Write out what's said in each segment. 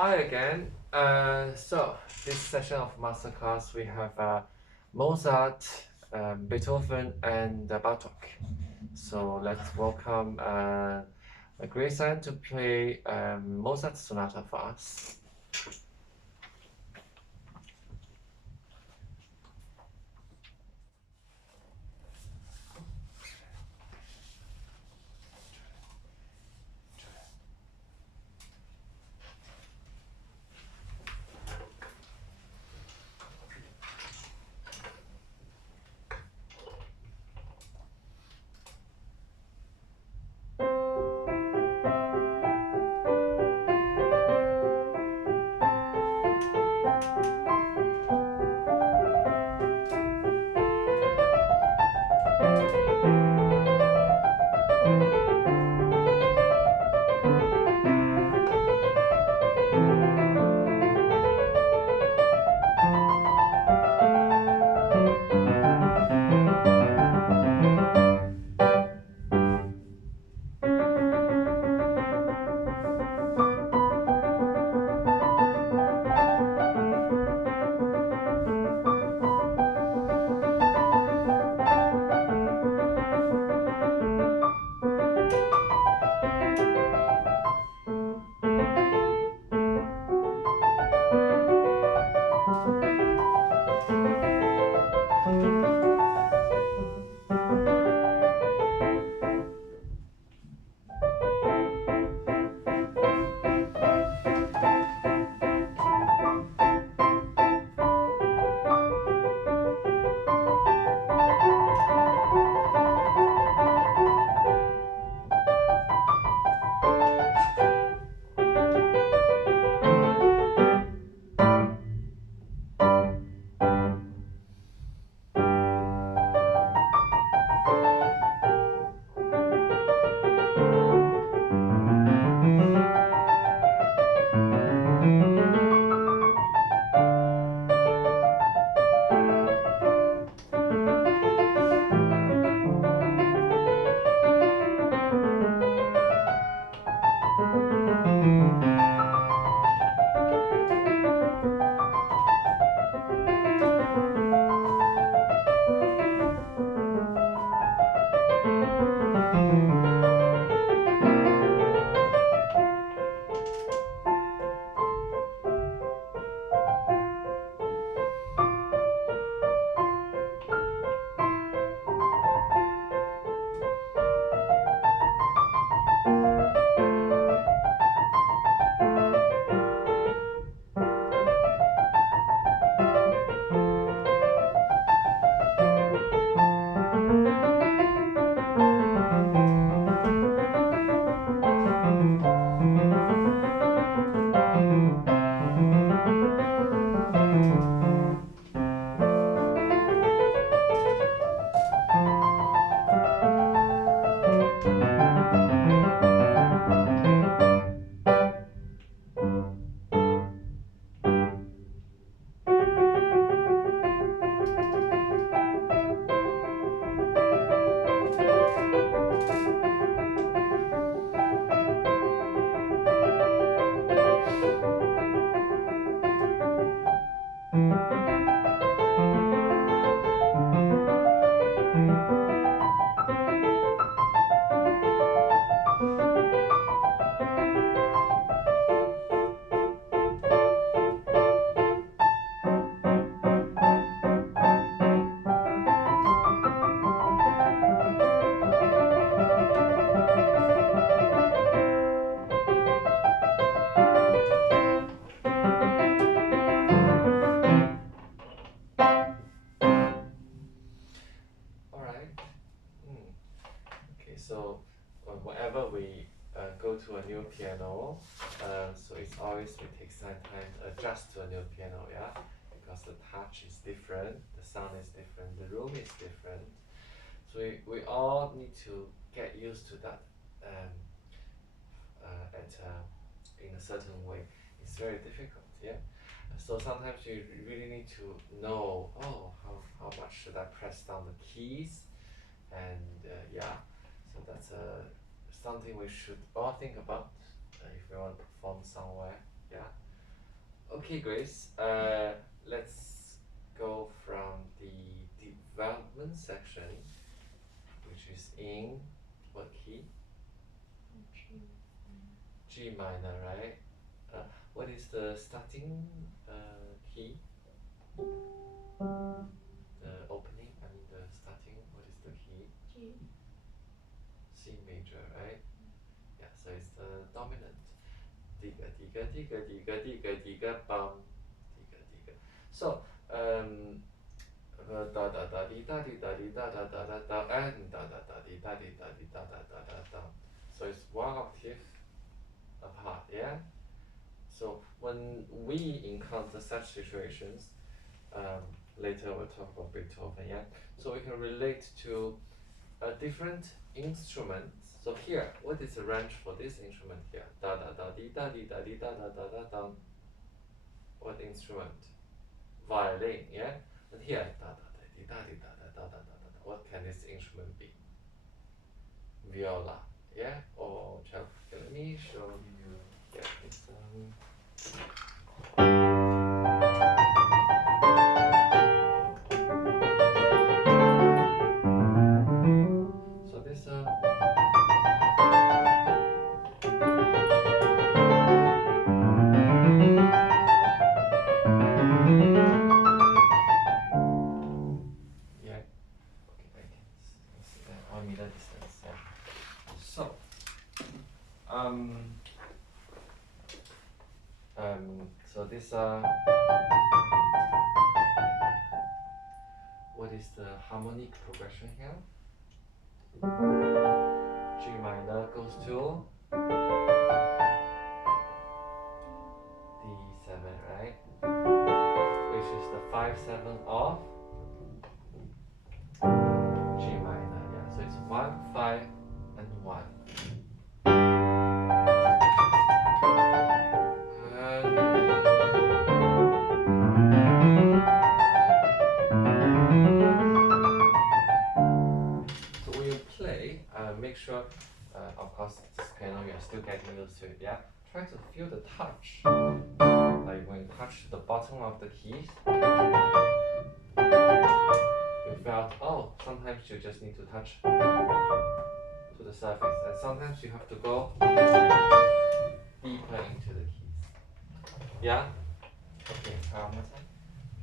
Hi again. So this session of masterclass we have Mozart, Beethoven, and Bartók. So let's welcome Grayson to play Mozart Sonata for us. All right. Hmm. Okay, so whenever we go to a new piano, so it's always it takes time to adjust to a new piano, yeah, because the touch is different, the sound is different, the room is different. So we all need to get used to that um, in a certain way. It's very difficult, yeah. So sometimes you really need to know, oh, how much should I press down the keys, and yeah, so that's something we should all think about if we want to perform somewhere, yeah. Okay, Grace. Let's go from the development section, which is in what key? G minor, right? What is the starting key? The opening, I mean the starting, what is the key? G. C major, right? Yeah, so it's the dominant. Diga, diga, diga, diga, diga, diga, bum. Diga, diga. So, da da da di da di da di da da da da da and da da da di da di da di da da da da da. So it's one octave apart, yeah? So when we encounter such situations, later we'll talk about Beethoven, yeah? So we can relate to a different instrument. So here, what is the range for this instrument here? Da da da di da di da di da da da da da. What instrument? Violin, yeah? And here, da da da di da di da da da da da da. What can this instrument be? Viola, yeah? Or cello? Okay, let me show you. Yeah, it's so this yeah, okay, I can see that 1 meter distance, yeah. So um so this what is the harmonic progression here? G minor goes to D7, right? Which is the 5/7 of G minor, yeah. So it's 1, 5, and 1. So when you play, make sure, of course, this piano you're still getting used to it, yeah? Try to feel the touch. Like when you touch the bottom of the keys, you felt, oh, sometimes you just need to touch to the surface, and sometimes you have to go deeper into the keys. Yeah? Okay, one more time.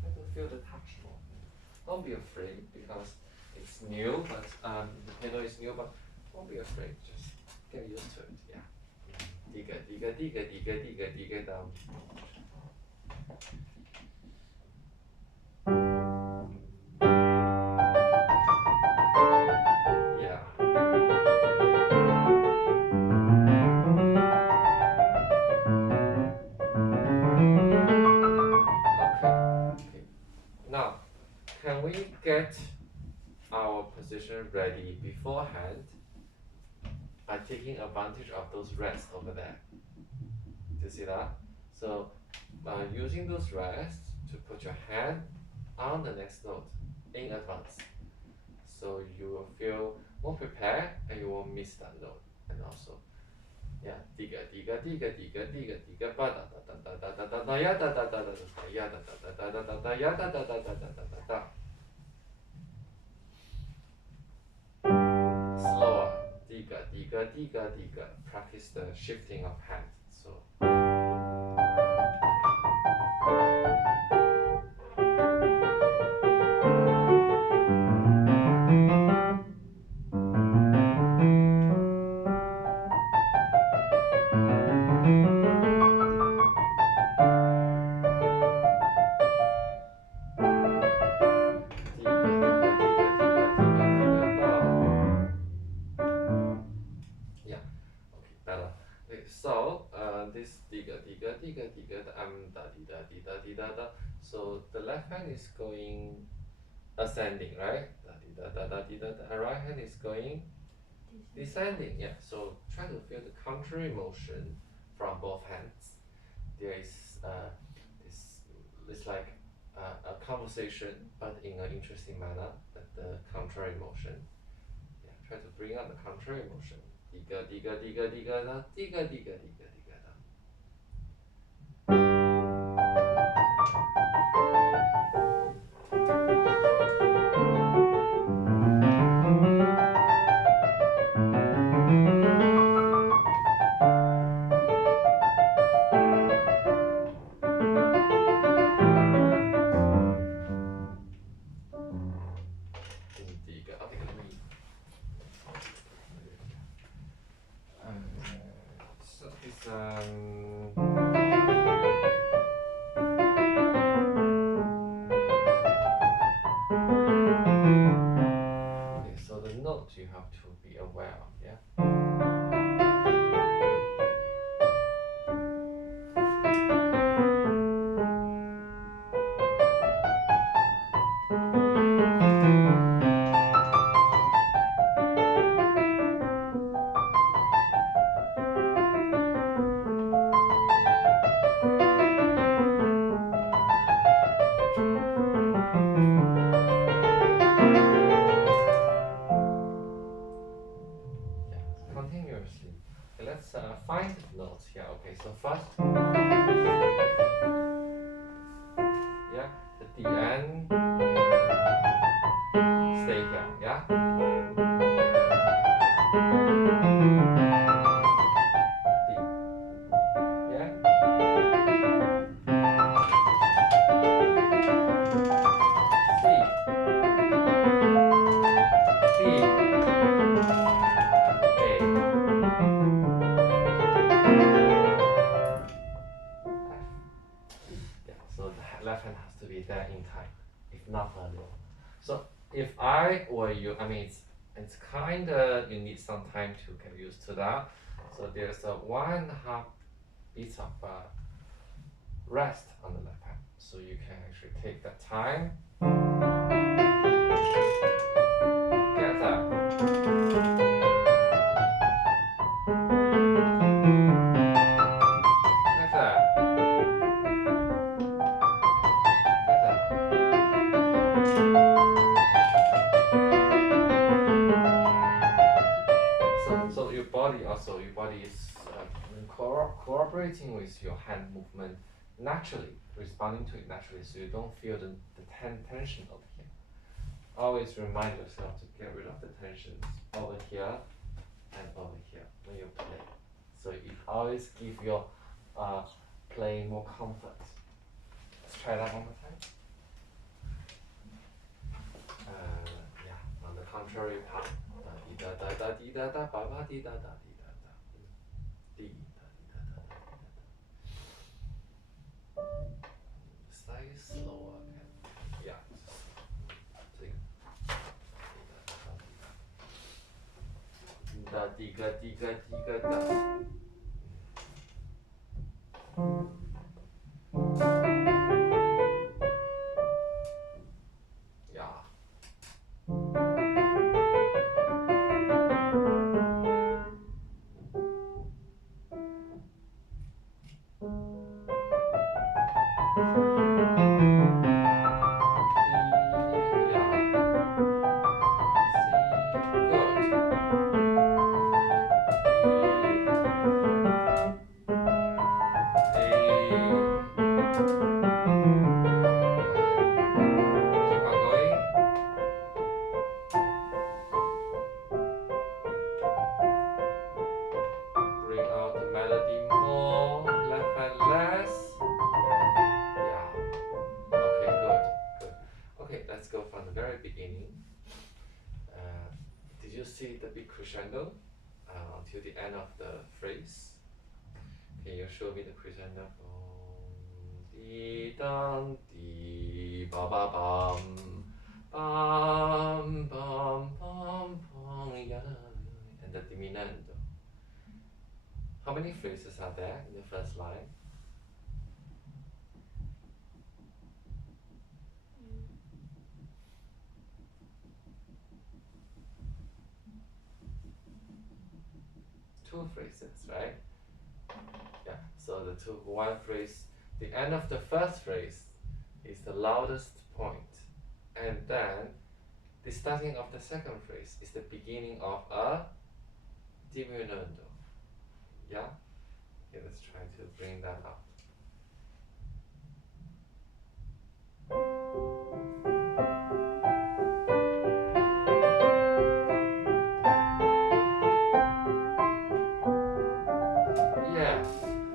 Try to feel the touch more. Don't be afraid because it's new, but the piano is new, but don't be afraid. Just get used to it. Yeah. Diga, diga, diga, diga, diga, diga down. Yeah. Okay. Now, can we get our position ready beforehand by taking advantage of those rests over there? Do you see that? So, using those rests to put your hand on the next note in advance. So you will feel more prepared and you won't miss that note. And also, yeah, diga diga diga diga diga diga ba da da da da da da da ya da da da da da ya da da da da da da ya da da da da da da da da. Slower, diga diga diga diga. Practice the shifting of hands. So. Yeah, okay, better. Okay, so this diga diga diga diga da di da di da di da da. So the left hand is going ascending, right? Da di da da da di da da. And right hand is going descending. Yeah. So try to feel the contrary motion from both hands. There is this. It's like a conversation, but in an interesting manner. But the contrary motion. Yeah. Try to bring out the contrary motion. Diga diga diga diga da. Diga diga diga diga da. Okay, so the note you have to be aware of, yeah? Continuously. Okay, let's find the notes here. Okay, so first, yeah, at the end, stay here, yeah? D, yeah? C, B, A. Yeah, so the left hand has to be there in time, if not earlier. So if I were you, I mean, it's kind of, you need some time to get used to that. So there's a 1.5 beats of rest on the left hand. So you can actually take that time. Get that. Like that. Like that. So your body is cooperating with your hand movement naturally, responding to it naturally, so you don't feel the tension over here. Always remind yourself to get rid of the tensions over here and over here when you play. So it always gives your playing more comfort. Let's try that one more time. Yeah, on the contrary part. Da da da di da da ba ba di da da di da da di da di da da da di da da. Slightly slower again. Yeah. Da di ga di ga di ga da. Yeah. Bring out the melody more, left and less. Yeah. Okay, good. Okay, let's go from the very beginning. Did you see the big crescendo until the end of the phrase? Can you show me the crescendo? Dee dum dee ba ba bum bum bum bum bum yeah, and the diminuendo. How many phrases are there in the first line? Two phrases, right? Yeah, so one phrase, the end of the first phrase is the loudest point, and then the starting of the second phrase is the beginning of a diminuendo. Yeah? Okay, let's try to bring that up. Yeah,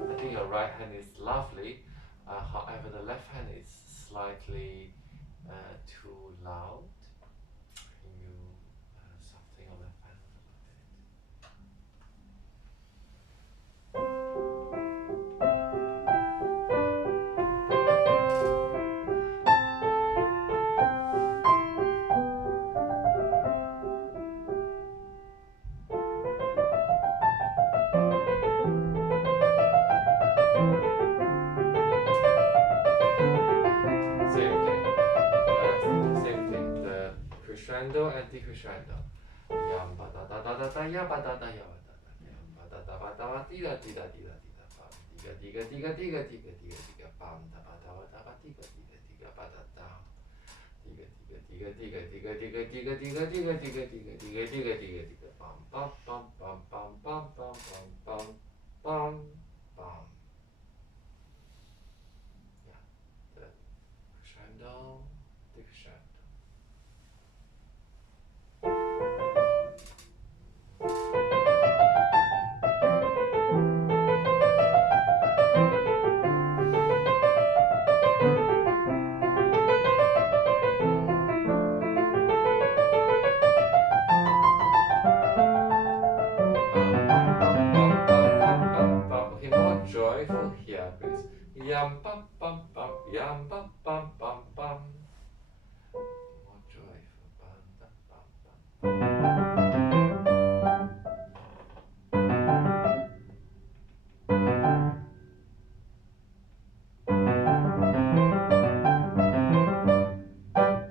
I think your right hand is lovely. However, the left hand is slightly too loud. Can you soften your left hand a little bit? crescendo and decrescendo. Yam ba da da da da da ya ba da da ya ba da da yam ba da da ba da ba di da di da di da di da bam diga diga diga diga diga diga diga bam da ba diga diga diga ba da da diga diga diga diga diga diga diga diga diga diga diga diga diga diga bam bam bam bam bam bam bam bam bam bam. Yeah, the crescendo, decrescendo. Okay, more joyful here, please. Yam bum bum bum, yam bum bum bum bum. More joyful. Bum bum bum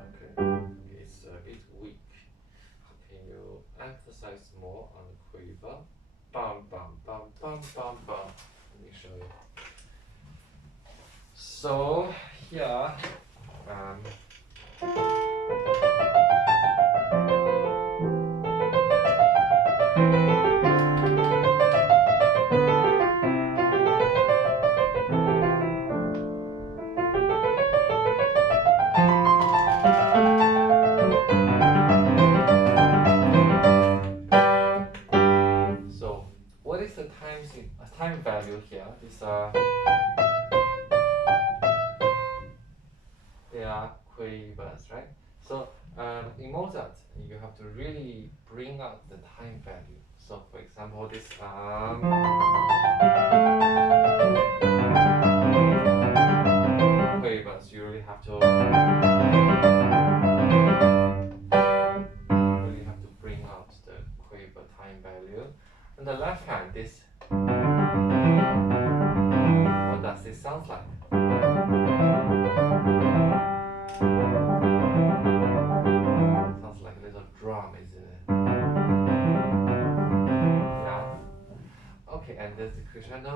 Okay, it's a bit weak. Can you emphasize more on the quiver? Bum bum bum bum bum bum. Let me show you. So here, so what is the time value here? These are they are quavers, right? So in Mozart, you have to really bring out the time value. So for example, this quavers, you really have to bring out the quiver time value. On the left hand, this what does this sound like? Sounds like a little drum, isn't it? Yeah. Okay, and there's the crescendo.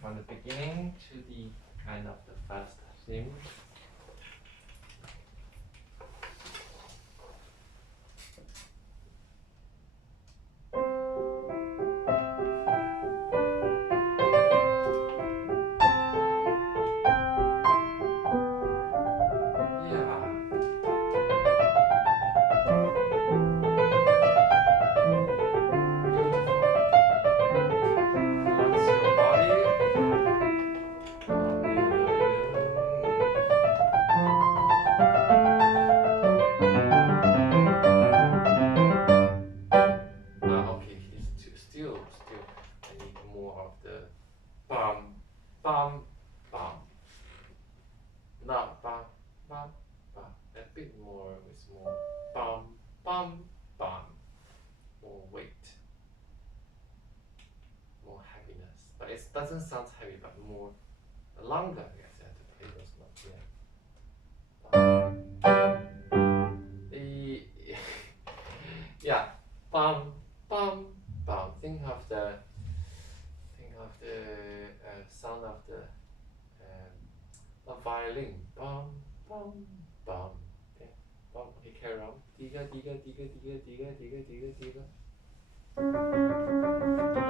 From the beginning to the kind of the first theme. Doesn't sound heavy, but more longer. I guess I have to play those notes. Yeah. Yeah. Bum bum bum. Think of the sound of the violin. Bum bum bum. Okay. Bum. Okay, carry on. Diga diga diga diga diga diga diga diga.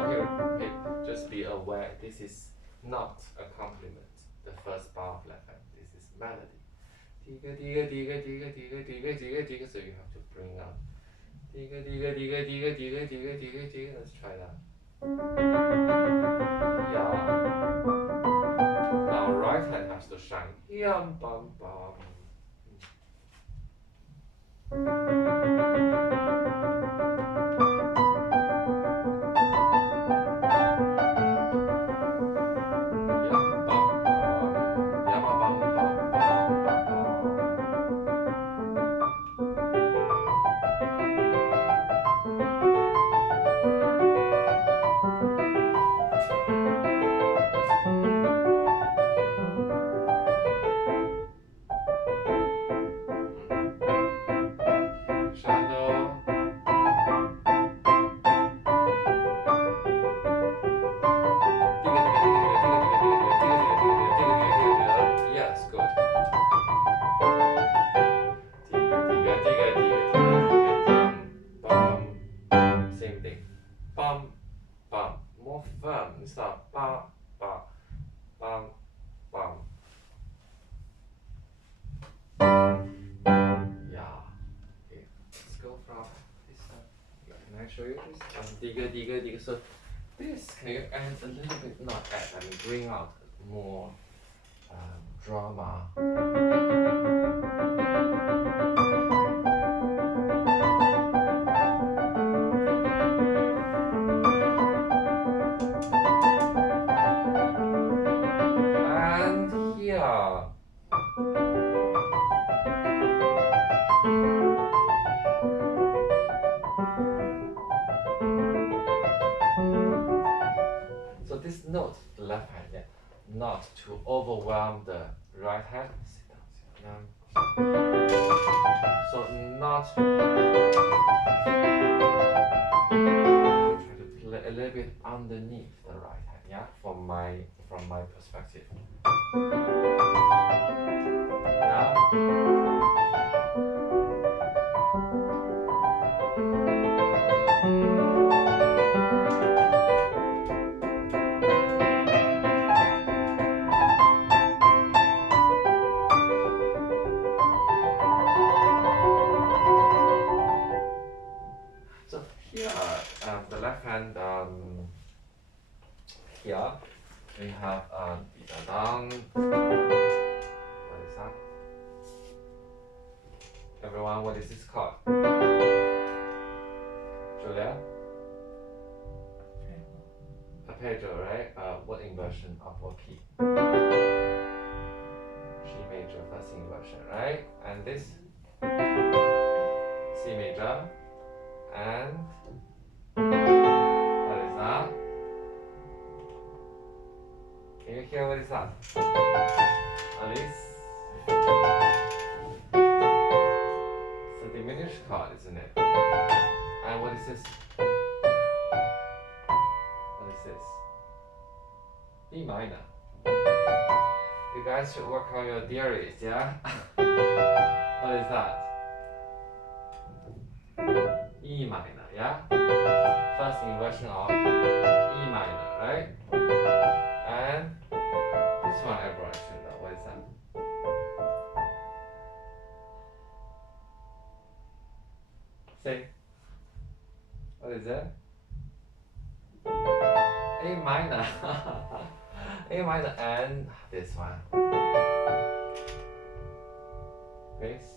Okay, just be aware, this is not a compliment, the first bar of left hand, this is melody. Diga diga diga diga diga diga diga diga, so you have to bring out. Diga diga diga diga diga diga diga diga, let's try that. Yeah. Now right hand has to shine. Yum bum bum. show you this. Digga, digga, digga. So this, can you add a little bit, not add, I mean bring out more drama. And here. So this note, the left hand, yeah, not to overwhelm the right hand. Sit down, sit down. So not try to play a little bit underneath the right hand, yeah, from my perspective. Yeah. So here, the left hand, here we have down. What is that? Everyone, what is this called? Julia? Arpeggio, right? What inversion of what key? G major, first inversion, right? And this? C major. And what is that? Can you hear what is that? Alice? It's a diminished chord, isn't it? And what is this? What is this? B minor. You guys should work on your theories, yeah? What is that? E minor, yeah? First inversion of E minor, right? And this one everyone should know. What is that? Say. What is it? A minor. A minor and this one. Grace.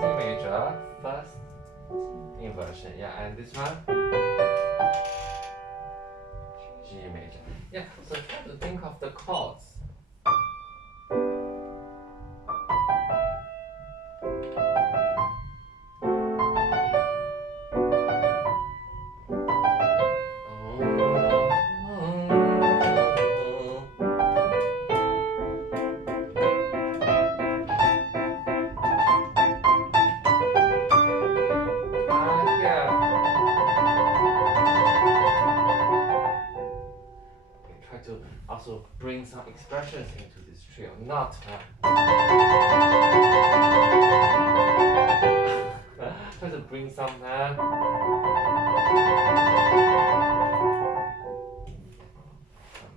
D major, first inversion. Yeah, and this one? G major. Yeah, so try to think of the chords. Also bring some expressions into this trio, not try to bring some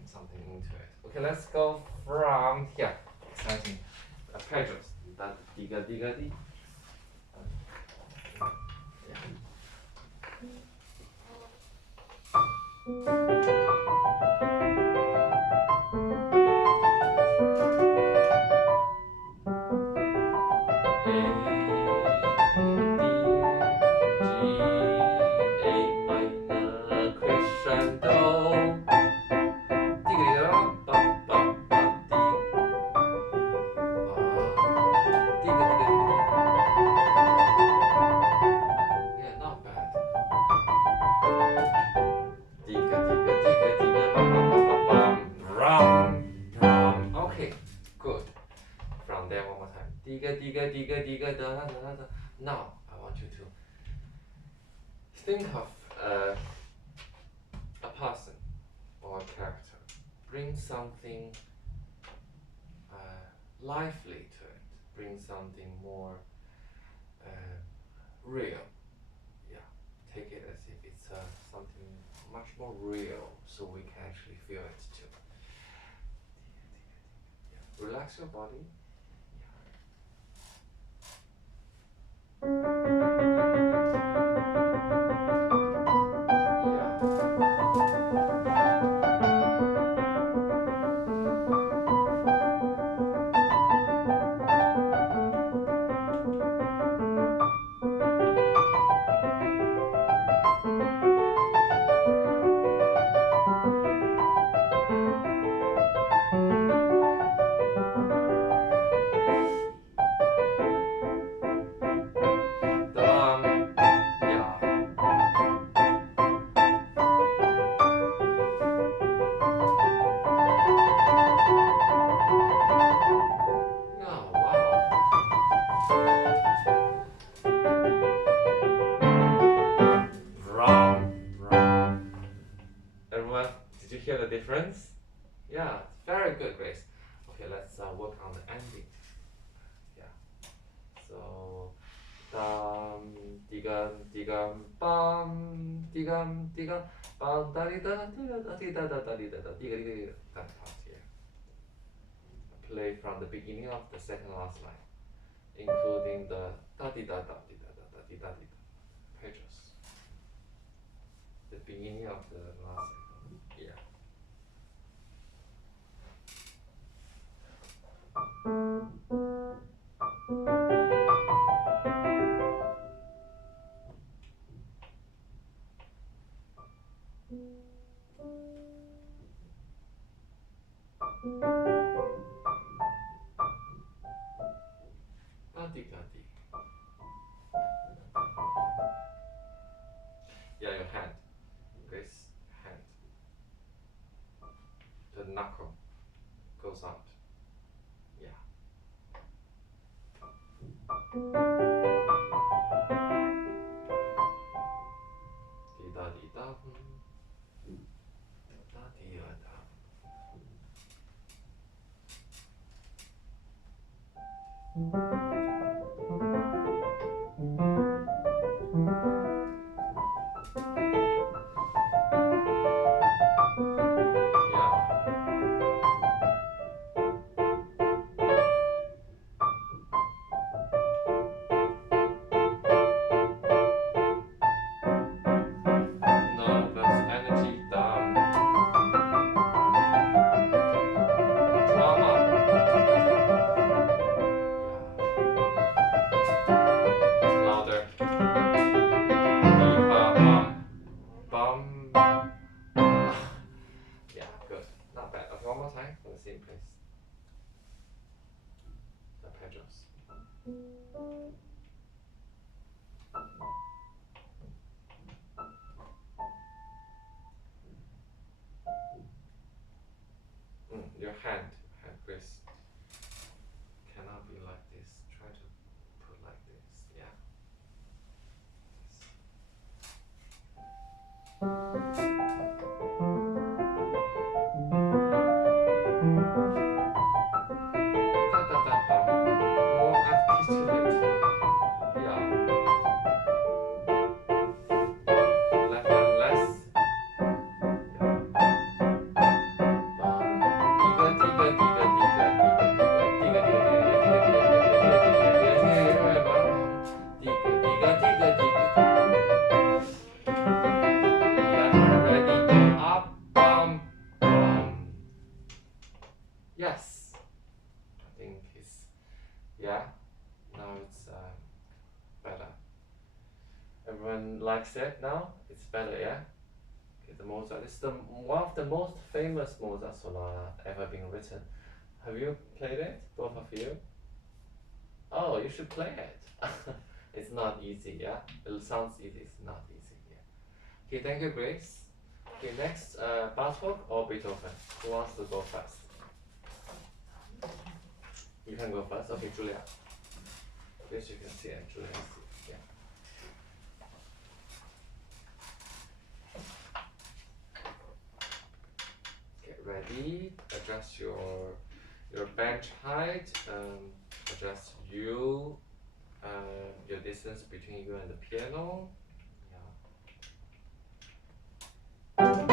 something into it. Okay, let's go from here. Exciting arpeggios. That digga digga di. Now, I want you to think of a person or a character. Bring something lively to it. Bring something more real. Yeah, take it as if it's something much more real, so we can actually feel it too. relax your body. Did you hear the difference? Yeah, very good, Grace. Okay, let's work on the ending. Yeah. So, digam digam bam digam digam bam da di da di da da da di da da di da di da. That part here. Play from the beginning of the second last line, including the da di da da di da da da di da di da. Pages. The beginning of the last second. Yeah. Adi. Yeah, your hand. Grace, hand. The knuckle goes out. Yeah. Di da di da. Da di da da. Same place. The pedals. Your hand, Chris. Cannot be like this. Try to put like this. Yeah. More articulate. Yeah. Left hand less. Yes, I think it's, yeah, now it's better. Everyone likes it now? It's better, yeah? Okay, the Mozart is one of the most famous Mozart sonata ever been written. Have you played it, both of you? Oh, you should play it. It's not easy, yeah? It sounds easy, it's not easy, yeah. Okay, thank you, Grace. Okay, next, Bartók or Beethoven? Who wants to go first? You can go first. Okay, Julia. Yes, you can see it. Julia can see it. Yeah. Get ready. Adjust your bench height. Adjust your distance between you and the piano. Yeah.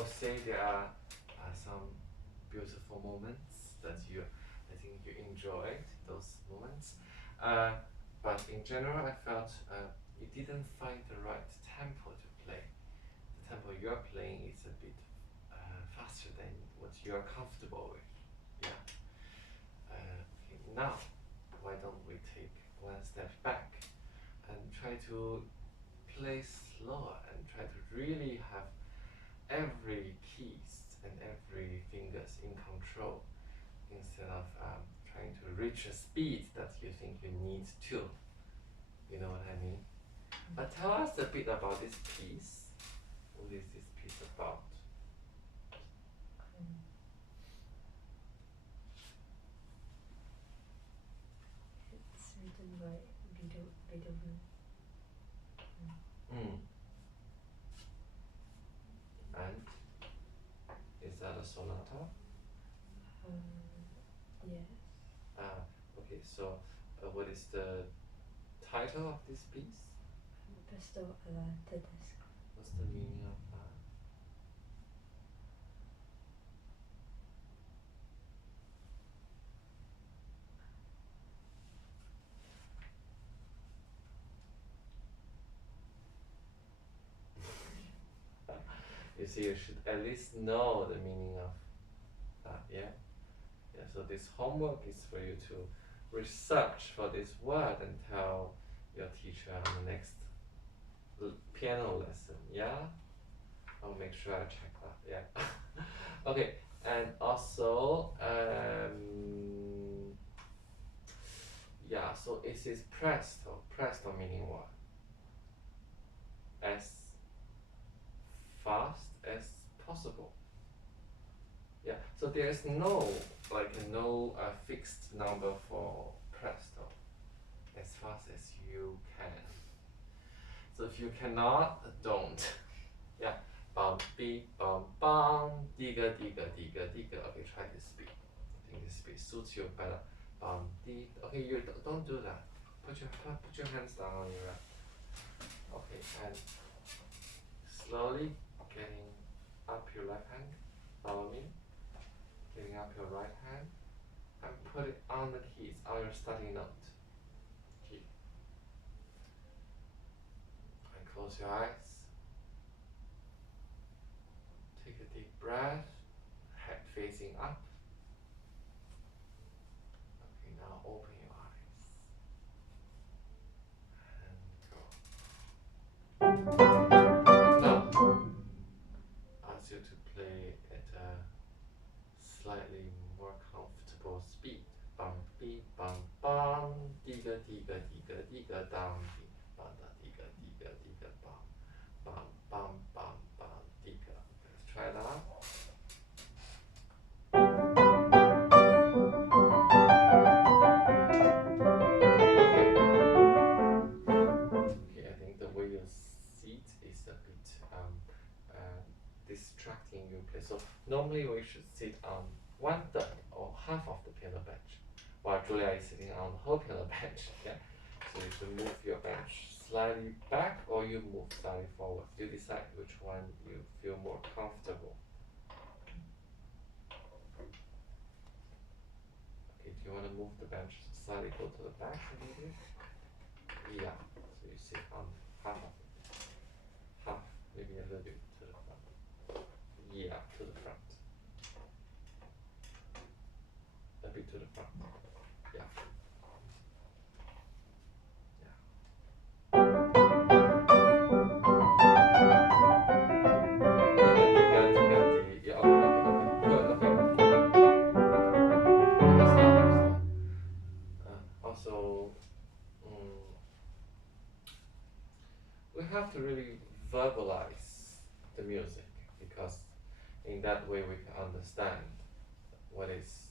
will say there are some beautiful moments that I think you enjoyed those moments. But in general, I felt you didn't find the right tempo to play. The tempo you're playing is a bit faster than what you're comfortable with. Yeah. Okay, now, why don't we take one step back and try to play slower and try to really have every keys and every fingers in control instead of trying to reach a speed that you think you need to. You know what I mean? But tell us a bit about this piece. What is this piece about? It's written by Beethoven. And is that a sonata? Yes. Okay, so what is the title of this piece? Questo alla tedesco. What's the meaning of that? You see, you should at least know the meaning of that, yeah? Yeah, so this homework is for you to research for this word and tell your teacher on the next piano lesson, yeah? I'll make sure I check that, yeah. Okay, and also, yeah, so it is presto. Presto meaning what? As fast as possible. Yeah, so there is no fixed number for presto. As fast as you can. So if you cannot, don't. Yeah, bum beep bum bum, diga diga diga diga. Okay, try this speed. I think this speed suits you better. Bum dee. Okay, you don't do that. Put your hands down on your lap. Okay, and slowly getting up your left hand. Follow me. Getting up your right hand and put it on the keys, on your starting note. Key. And close your eyes. Take a deep breath, head facing up. Okay, now open your eyes. And go. Now, ask you to play at a slightly more comfortable speed. Bum beep bum bum, diga diga diga diga dum beep bum da diga diga diga bum bum bum bum bum diga. Let's try that. Okay, I think the way you sit is a bit distracting you play. So normally we should sit on 1/3 or half of the piano bench, while Julia is sitting on the whole piano bench. Yeah. So you should move your bench slightly back or you move slightly forward. You decide which one you feel more comfortable. Okay, do you want to move the bench slightly go to the back maybe? Yeah. So you sit on half of it. Half, maybe a little bit to the front. Yeah, to the front. A bit to the front. Yeah. Yeah, okay, good, okay. Stop. Also, we have to really verbalize the music because in that way we can understand what is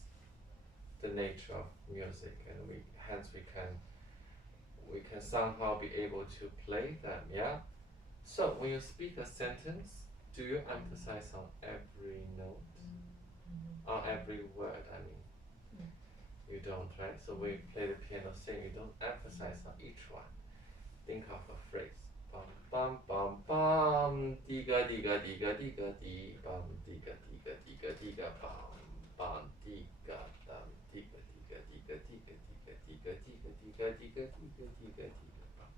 the nature of music, and hence we can somehow be able to play them, yeah? So when you speak a sentence, do you emphasize on every note? On every word, I mean. You don't, right? So when you play the piano sing, you don't emphasize on each one. Think of a phrase. Bum bum bum bum, diga diga diga diga di, bum diga diga diga diga bum, bum diga dum diga diga diga diga diga diga diga diga diga diga diga diga bum.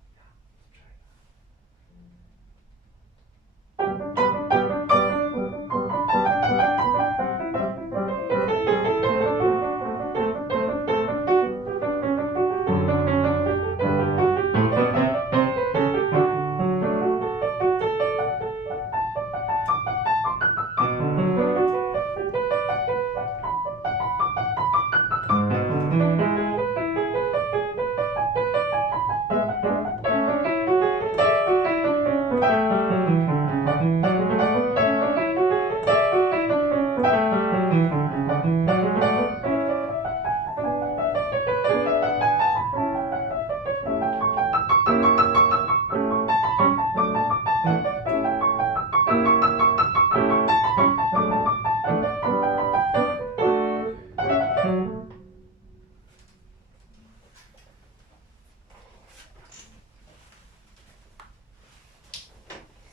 Yeah, let's try that.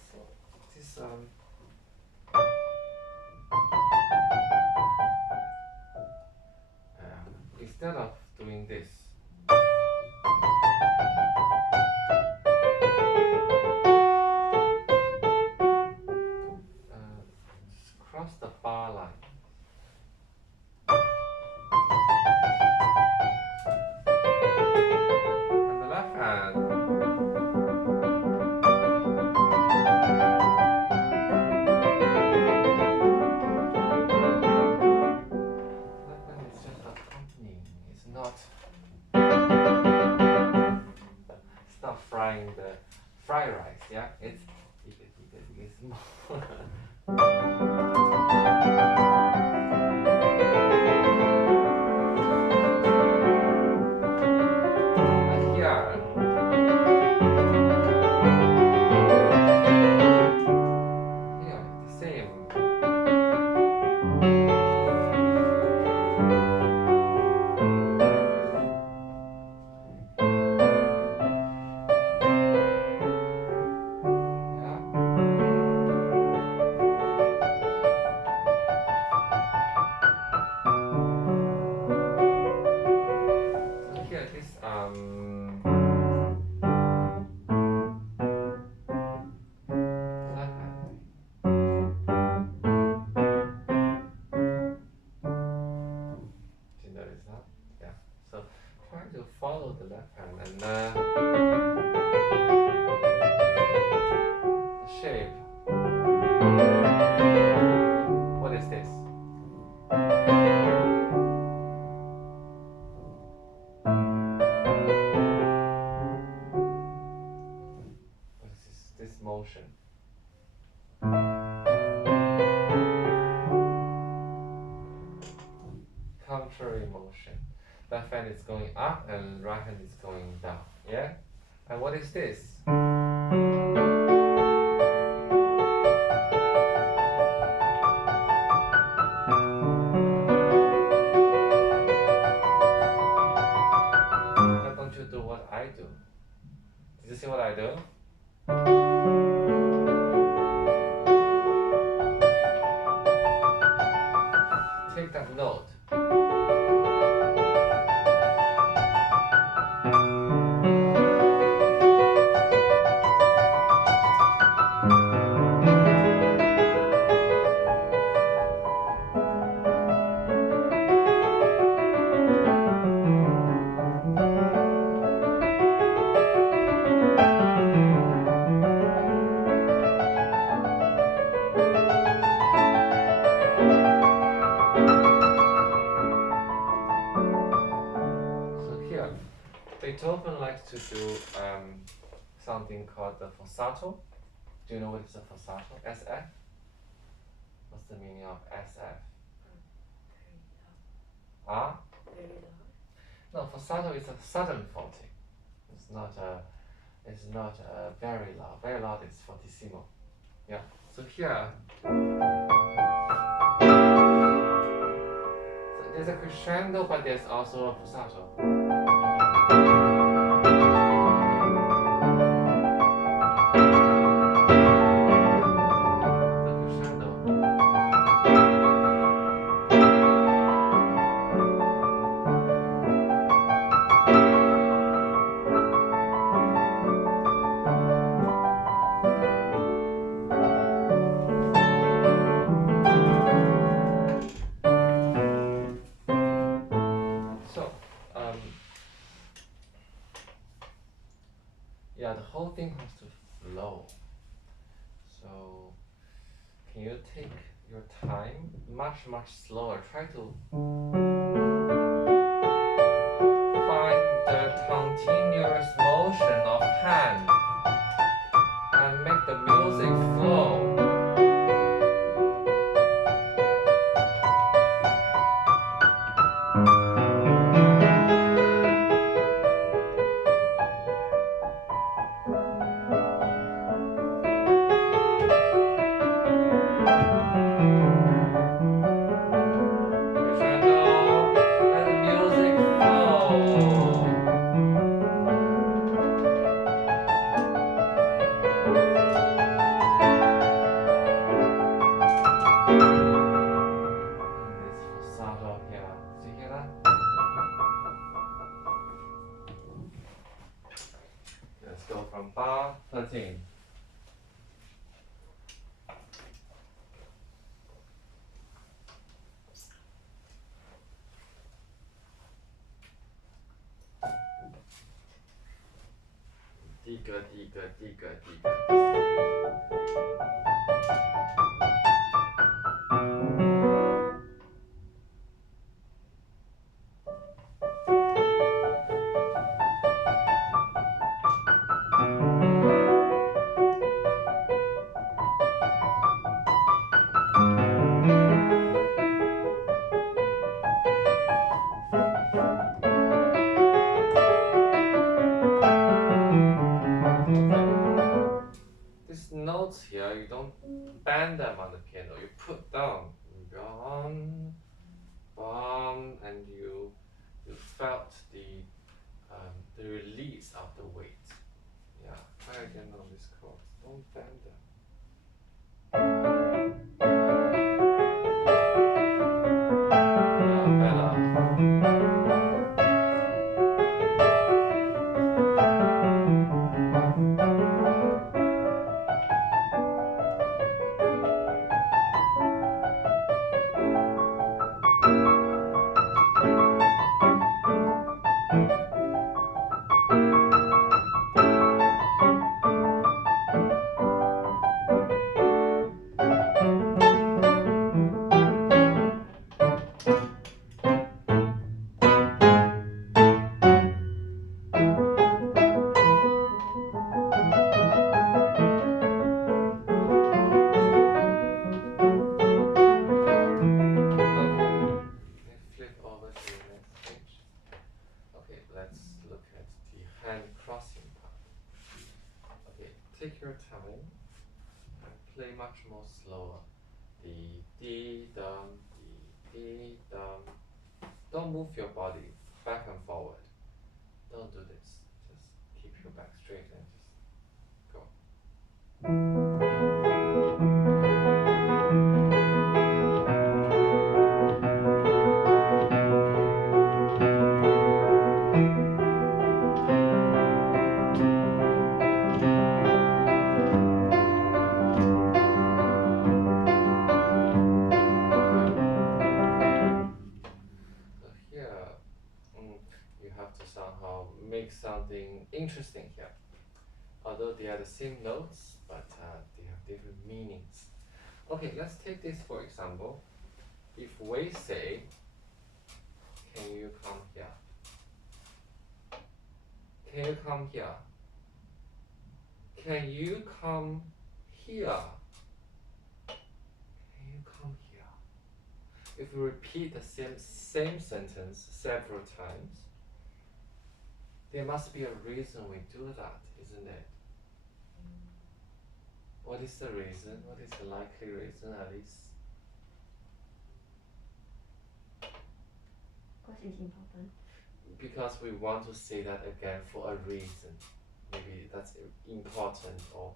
So this instead of doing this, just cross the bar line. And the left hand, is just accompanying. It's not frying the fried rice. Yeah, it's more. And here, the same. So here this left hand. Do you notice that? Yeah. So try to follow the left hand and the shape. What is this? What is this motion? Contrary motion. Left hand is going up and right hand is going down. Yeah? And what is this? Why don't you do what I do? Did you see what I do? Take that note. Beethoven likes to do something called the falsetto. Do you know what is a falsetto? SF? What's the meaning of SF? Ah? Very loud. No, falsetto is a sudden faulting. It's not very loud. Very loud is fortissimo. Yeah. So here, so there's a crescendo, but there's also a falsetto. thing has to flow. So can you take your time much slower? Try to find the continuous motion of hand and make the music flow. Let's go from bar 13. Diga. These notes here, you don't bend them on the piano, you put down, and you felt the release of the weight. Yeah, try again on these chords. Don't bend them. Yeah, better. Take your time and play much more slower. Dee dum. Don't move your body back and forward. Don't do this. Just keep your back straight and just go. You have to somehow make something interesting here. Although they are the same notes, but they have different meanings. Okay, let's take this for example. If we say, can you come here? Can you come here? Can you come here? Can you come here? If we repeat the same sentence several times, there must be a reason we do that, isn't it? What is the reason? What is the likely reason, Alice? Because it's important. Because we want to say that again for a reason. Maybe that's important, or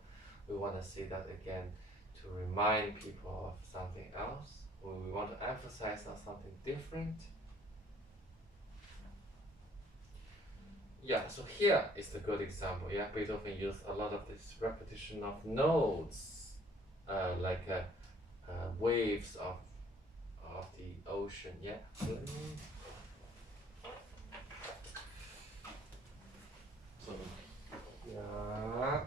we want to say that again to remind people of something else, or we want to emphasize on something different. Yeah, so here is the good example. Yeah, Beethoven used a lot of this repetition of notes, like waves of the ocean. Yeah. So yeah. Yeah.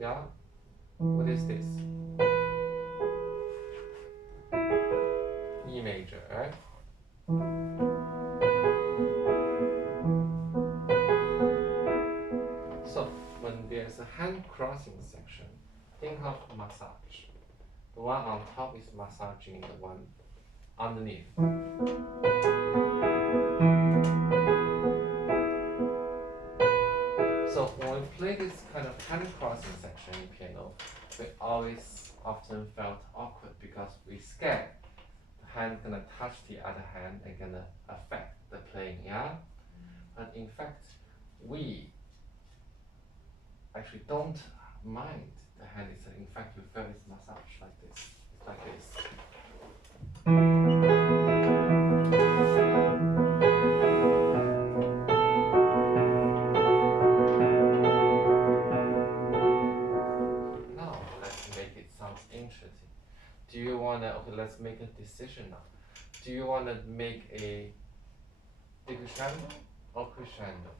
Yeah. What is this? E major, right? So when there's a hand crossing section, think of massage. The one on top is massaging the one underneath. So when we play this kind of hand crossing section in piano, we always often felt awkward because we scared the hand gonna touch the other hand and gonna affect the playing, yeah? But in fact, we actually don't mind the hand itself. In fact, you feel it's massage like this. It's like this. Now, let's make it sound interesting. Do you wanna, okay, let's make a decision now. Do you wanna make a decrescendo or crescendo?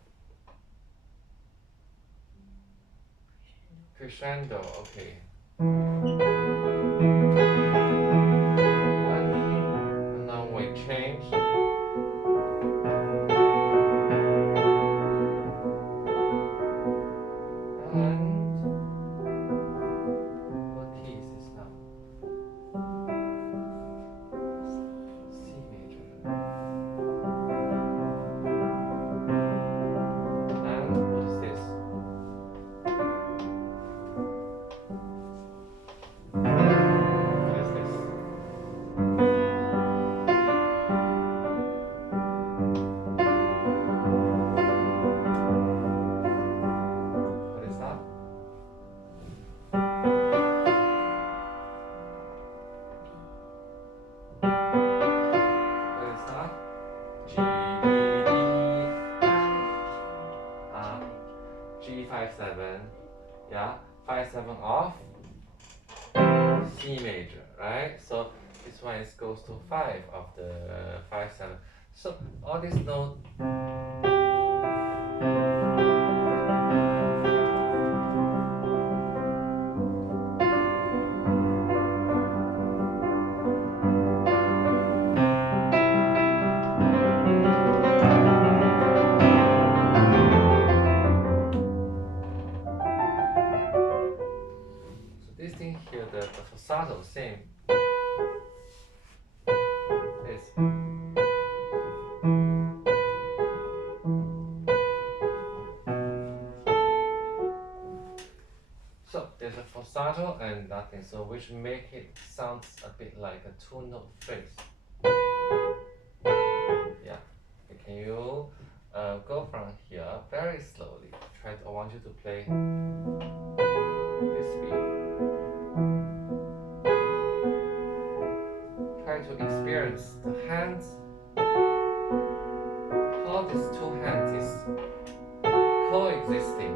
Crescendo, okay. And now we change. And what key is this now? C major. And what is this? What is this? What is that? What is that? G, D, D, G5/7. Yeah, 5/7 off C major, right? So this one is goes to 5 of the 5/7. So all these notes. So this thing here, the falsetto, same. This. So there's a falsetto and nothing, so which make it sounds a bit like a two-note phrase. Yeah. Can you go from here very slowly? I want you to play this speed. Try to experience the hands, how these two hands is coexisting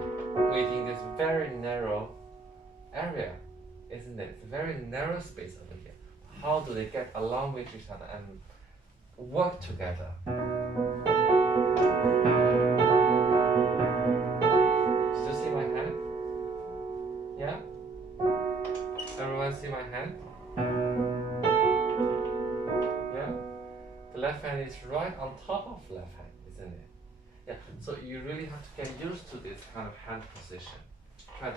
within this very narrow area, isn't it? It's a very narrow space over here. How do they get along with each other and work together? Did you see my hand? Yeah? Everyone see my hand? Yeah? The left hand is right on top of left hand, isn't it? Yeah, so you really have to get used to this kind of hand position. Try to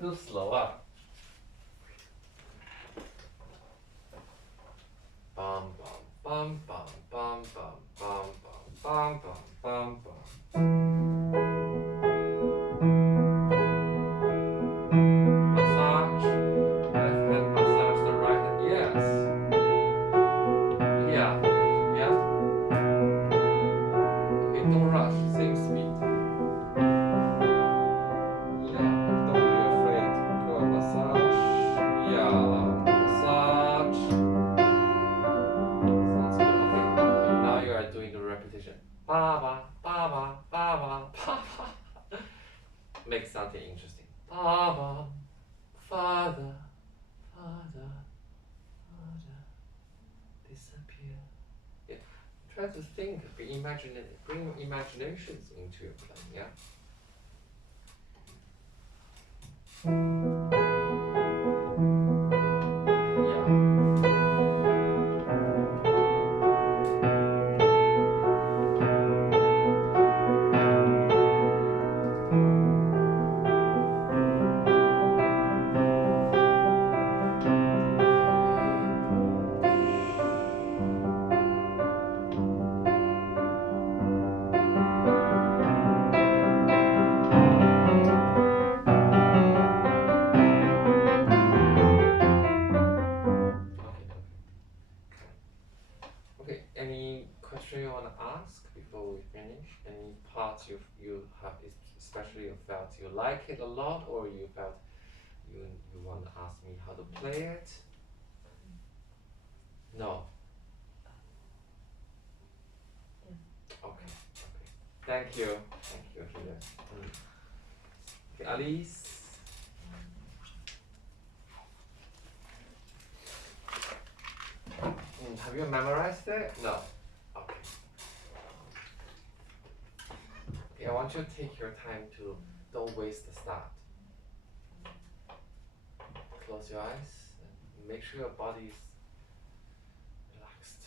do slow up. Bum bum bum bum bum bum bum bum bum bum bum. Massage, left hand massage the right hand. Yes. Yeah. Yeah. Okay, don't rush. Same speed. Yeah. Don't be afraid. Go massage. Yeah. Massage. Sounds good. Okay. Okay. Now you are doing the repetition. Ba ba ba ba ba ba ba ba. Make something interesting. Ba ba. Father, Father, Father, disappear. Yeah. Try to think, be bring your imaginations into your playing, yeah? Okay, any question you want to ask before we finish? Any parts you have, especially you felt you like it a lot, or you felt you want to ask me how to play it? No. Yeah. Okay. Thank you. Thank you, Hilda. Okay, Alice. Have you memorized it? No. Okay. Okay, I want you to take your time to don't waste the start. Close your eyes and make sure your body is relaxed.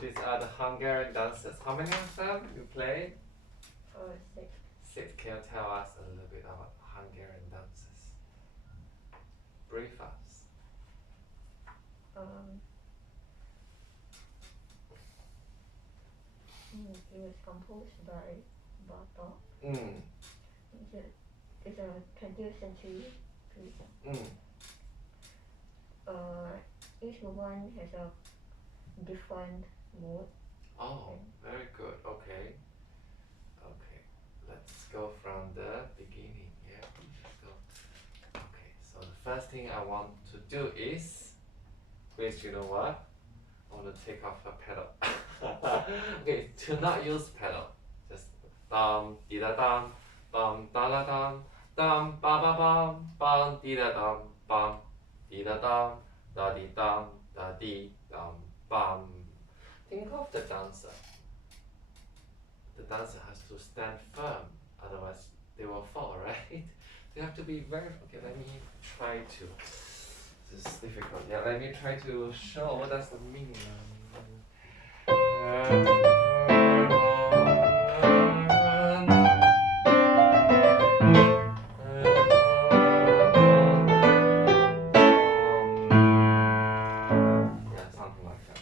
these are the Hungarian dances. How many of them you play? 6. 6. Can you tell us a little bit about Hungarian dances? Brief us. It was composed by Bartók. It's a 20th century piece. Each one has a different mode. Oh, very good. Okay. Okay. Let's go from the beginning. Yeah. Let's go. Okay. So the first thing I want to do is, please, you know what? I want to take off the pedal. Okay. Do not use pedal. Just dum di da dum da da dum ba ba bum di da dum di da da di bum. Think of the dancer. The dancer has to stand firm, otherwise they will fall, right? They have to be very. Okay, let me try to. This is difficult. Yeah, let me try to show what does the meaning. Yeah, something like that.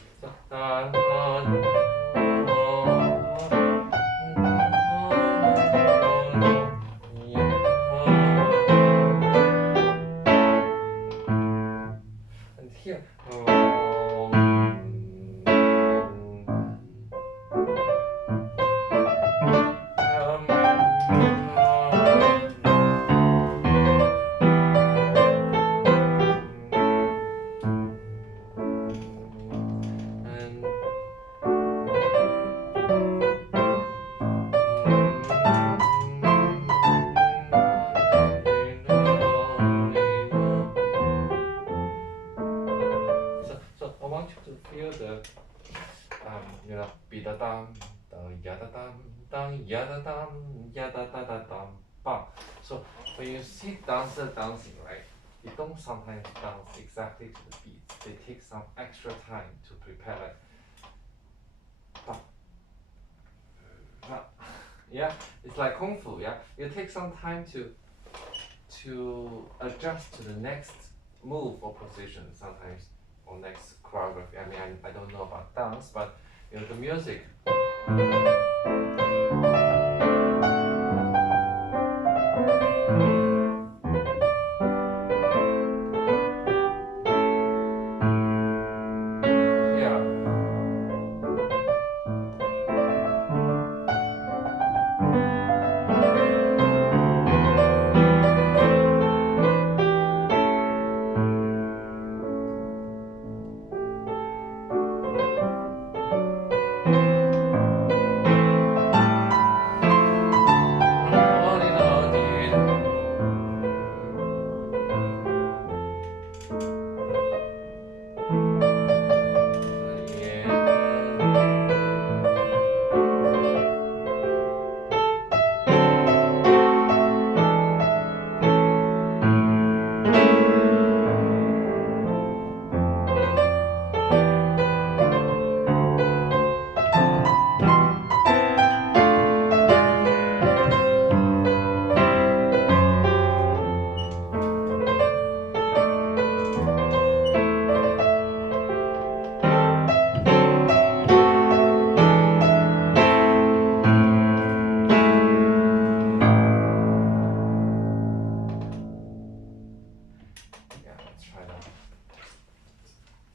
And here. So I want you to feel the be da dum ya da dum ya da dum ya da dum bum. So when you see dancer dancing, right, they don't sometimes dance exactly to the beat. They take some extra time to prepare, like bum. Yeah, it's like kung fu. Yeah, you take some time to adjust to the next move or position sometimes, or next choreography. I mean, I don't know about dance, but you know the music.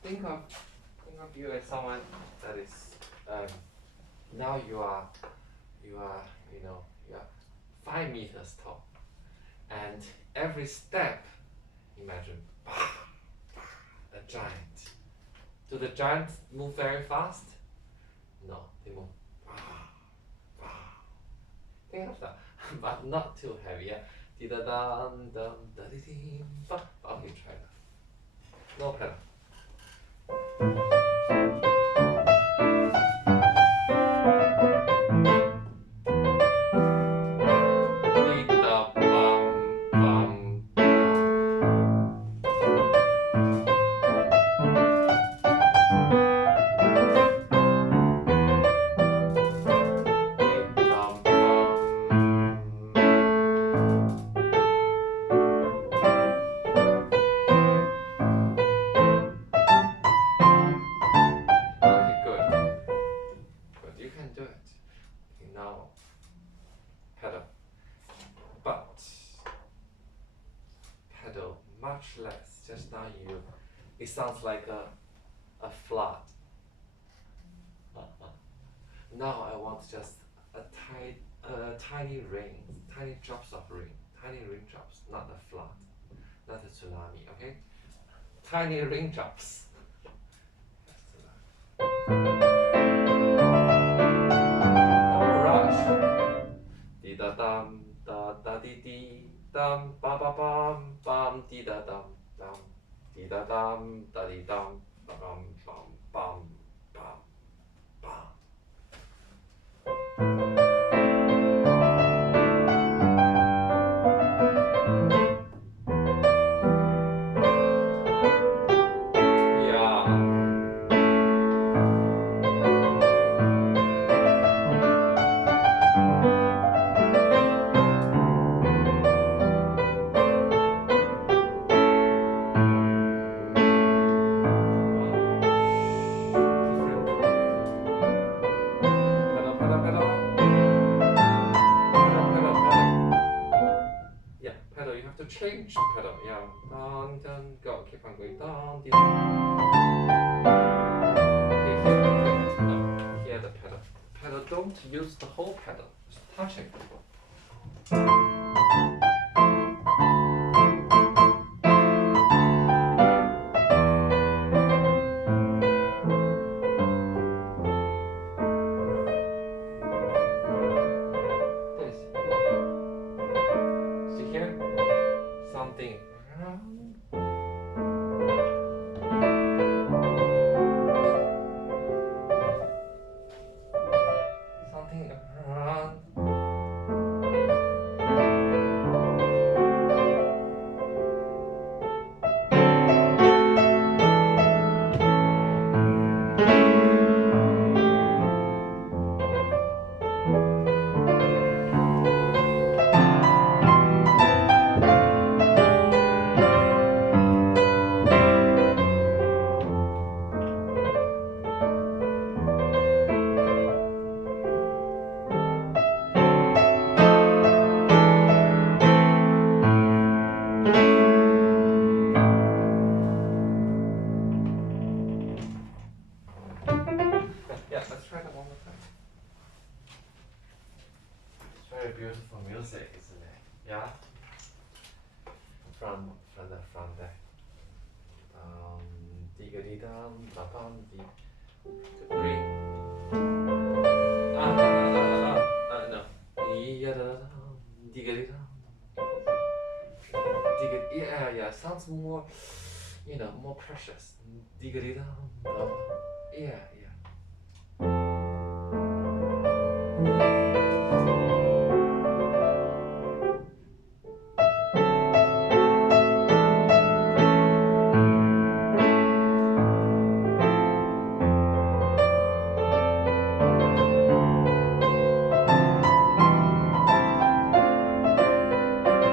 Think of you as someone that is now you are 5 meters tall, and every step, imagine a giant. Do the giants move very fast? No, they move. Think of that, but not too heavy. Yeah. Okay, try that. No pedal. just now it sounds like a flood. Now I want just a tiny rain, tiny drops of rain, tiny raindrops, not a flood, not a tsunami, okay? Tiny raindrops. Don't rush. Di da dum da da di di dum ba ba bum bum di da dum dum di da dum da di dum bum bum bum bum bum. Change the pedal, yeah. Down, down, go. Keep on going down. Here the pedal. Pedal. Don't use the whole pedal. Just touch it. See here? Something. Something around. Yeah, let's try that one more time. It's very beautiful music, isn't it? Yeah. From there. Diggity dum ba bum di. Three. No. Yeah, diggity dum. Diggity. Yeah. Sounds more, more precious. Diggity dum. Yeah.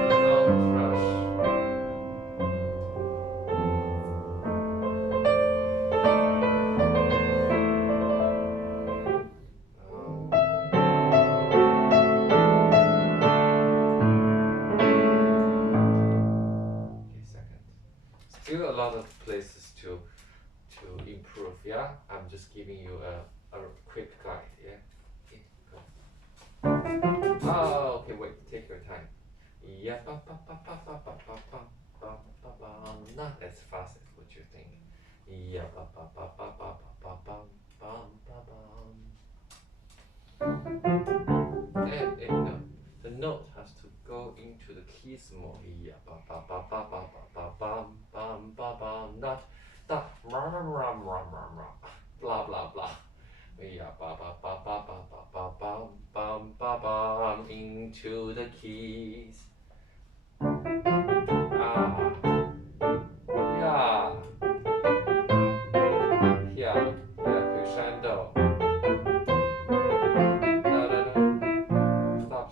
Don't rush. Okay, second. Still a lot of places to improve, yeah? I'm just giving you a quick guide, yeah? Okay, go. Oh, okay, wait, take your time. Yeah, ba ba ba ba ba ba ba ba ba ba ba. Not as fast as what you think. Yeah, ba ba ba ba ba ba ba ba ba ba. No, the note has to go into the keys more. Yeah, ba ba ba ba ba ba ba ba ba ba. Not blah blah blah. Yeah, ba ba ba ba ba ba ba ba ba ba ba into the keys. Yeah, crescendo. Stop.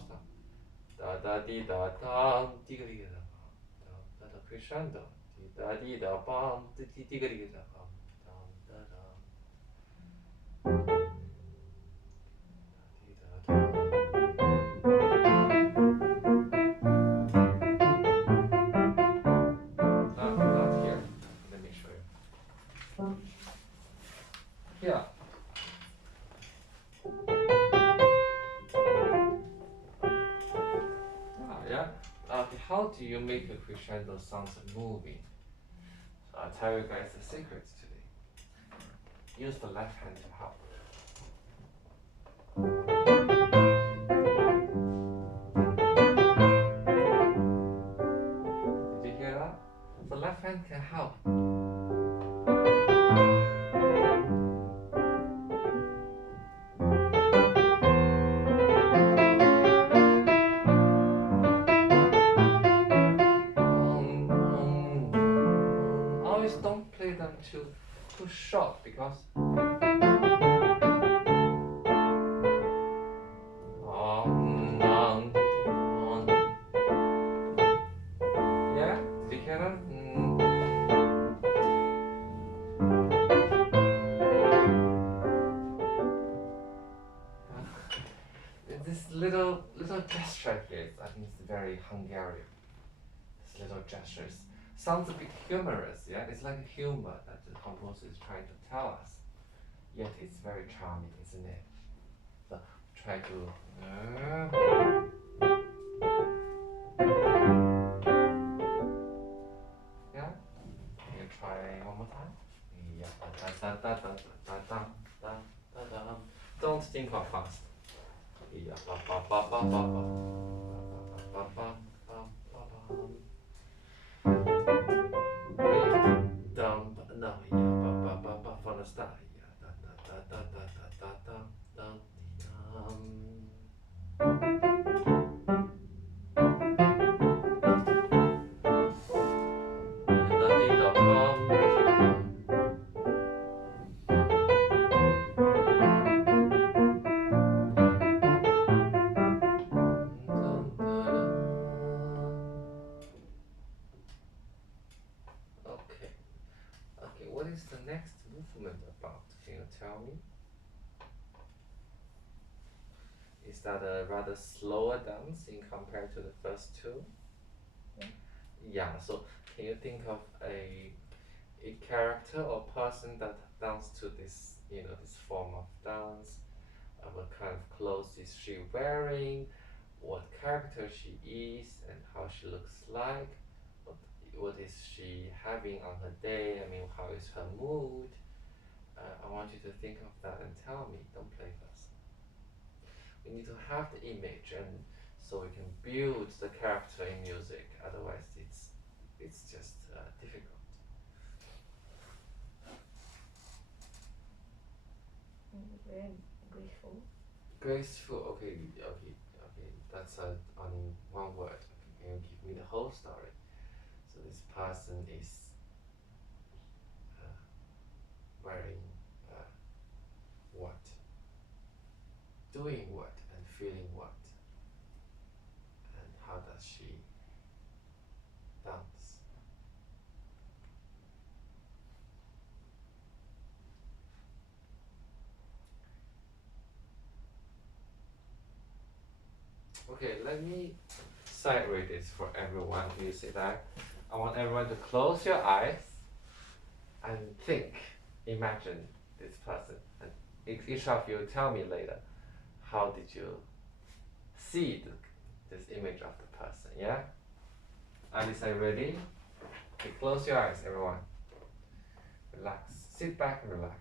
Da da di da dum, diga diga da bum, da da crescendo. Di da di da bum, diga diga da bum, dum da dum. Di da dum. Not here. Okay, how do you make a crescendo sound moving? So I'll tell you guys the secrets today. Use the left hand to help. Did you hear that? The left hand can help. Always don't play them too short because yeah, did you hear that? This little gesture here, I think it's very Hungarian. This little gestures sounds a bit humorous, yeah? It's like a humor that the composer is trying to tell us. Yet it's very charming, isn't it? So try to yeah? Can you try one more time? Yeah. Da, da, da, da, da, da, da, da, da. Don't think of fast. Yeah. Ba, ba, ba, ba, ba, ba. Ba, ba, ba, ba, ba, ba. No, yeah, ba, ba, ba, ba, from the start. Yeah, da, da, da, da, da, da, da, da, da, okay. Okay, what is the next movement about? Can you tell me? Is that a rather slower dance in compared to the first two? Yeah. Yeah, so can you think of a character or person that dance to this, this form of dance? What kind of clothes is she wearing? What character she is and how she looks like? What is she having on her day? I mean, how is her mood? I want you to think of that and tell me. Don't play first. We need to have the image, and so we can build the character in music. Otherwise, it's just difficult. Very graceful. Graceful. Okay, okay, okay. That's only one word. Okay, can you give me the whole story? So this person is wearing what, doing what, and feeling what, and how does she dance? Okay, let me sideread this for everyone. Can you see that? I want everyone to close your eyes and think, imagine this person. And each of you tell me later, how did you see this image of the person, yeah? Alice, are you ready? Okay, close your eyes, everyone. Relax. Sit back and relax.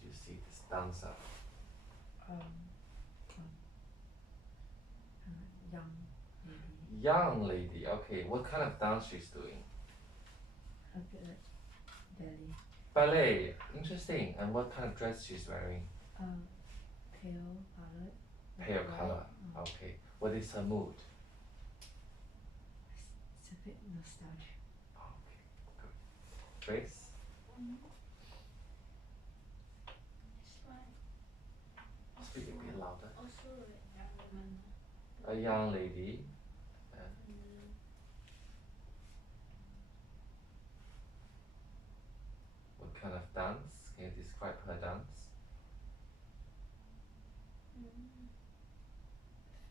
did you see this dancer? Young lady. Young lady. Okay, what kind of dance she's doing? A bit like belly. Ballet. Interesting. And what kind of dress she's wearing? Pale violet. Pale color. Okay. What is her mood? It's a bit nostalgic. Okay, good. Grace? It's like Speak a bit louder. also a young woman. A young lady. What kind of dance? Can you describe her dance?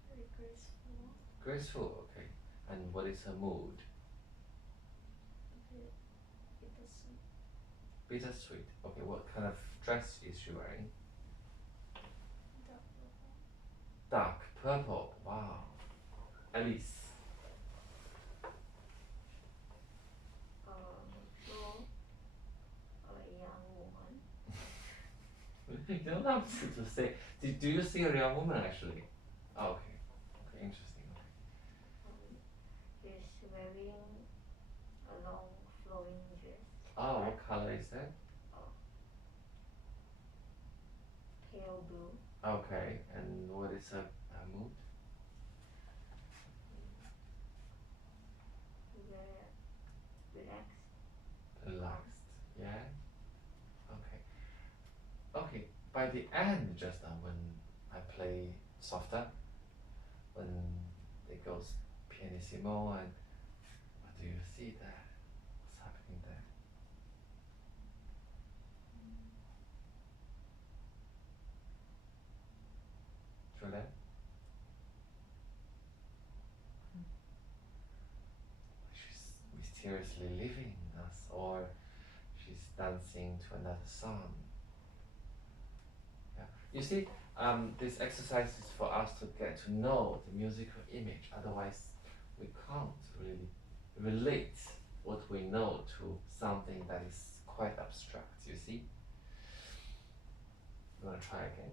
Very graceful. Graceful, okay. And what is her mood? A bit bittersweet. Bittersweet. Okay, what kind of dress is she wearing? Dark purple. Dark purple. Wow. Alice. So a young woman. You don't have to say. Do you see a young woman actually? Oh, okay. Okay, interesting. She's wearing a long flowing dress. Oh, what color is that? Pale blue. Okay, and what is her mood? Relaxed. Relaxed. Yeah. Okay. Okay. By the end, just when I play softer, when it goes pianissimo, and what do you see there? What's happening there? Juliet? She's mysteriously leaving us, or she's dancing to another song. Yeah. You see, this exercise is for us to get to know the musical image. Otherwise, we can't really relate what we know to something that is quite abstract. You see? You wanna try again?